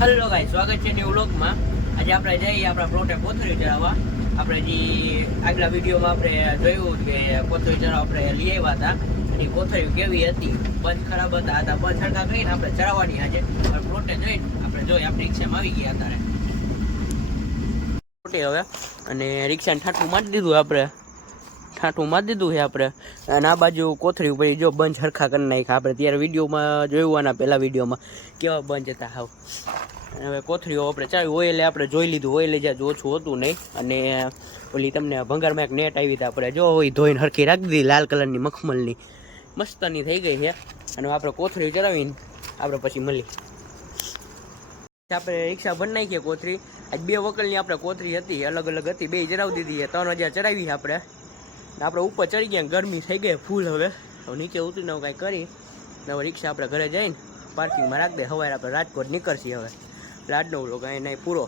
Hello guys, સ્વાગત છે new વ્લોગમાં। આજે આપણે જઈએ આપણા પ્લોટે કોથળી ચડાવવા। આપણે જે આગલા વિડીયોમાં આપણે જોયું કે કોથળી ચડાવવા આપણે લઈ આવ્યા હતા, અને કોથળી કેવી હતી, બંધ ખરાબ હતા, બંધ સરખા કરીને આપણે ચડાવવાની આજે પ્લોટે જઈને આપણે જોઈએ। આપણે રિક્ષામાં આવી ગયા અત્યારે પ્લોટે હવે, અને રિક્ષાને ઠાઠું મારી દીધું આપણે, ઠાઠું મારી દીધું છે આપણે। અને આ બાજુ કોથળી ઉપર જો બંધ સરખા કરી નાખ્યા આપણે, ત્યારે વિડીયોમાં જોયું, આના પહેલા વિડીયોમાં કેવા બંધ હતા હાવ। હવે કોથળીઓ આપણે ચાવી ઓઇલે આપણે જોઈ લીધું, ઓઇલે જ્યાં ઓછું હતું નહીં, અને ઓલી તમને ભંગારમાં એક નેટ આવી હતી આપણે જો એ ધોઈને હરખી રાખી દીધી, લાલ કલરની મખમલની મસ્તની થઈ ગઈ છે। અને આપણે કોથળી ચડાવીને આપણે પછી મળી આપણે રિક્ષા ભરી નાખીએ કોથળી। આજ 2 વકલની આપણે કોથળી હતી, અલગ અલગ હતી, 2 ચડાવી દીધી, 3000 ચડાવી છે આપણે ઉપર ચડી ગયા, ગરમી થઈ ગઈ ફૂલ। હવે નીચે ઉતરીને કાંઈ કરી હવે રિક્ષા આપણે ઘરે જઈને પાર્કિંગમાં રાખી દે, સવારે આપણે રાજકોટ નીકળશી। હવે આજનો વ્લોગ અહીં પૂરો।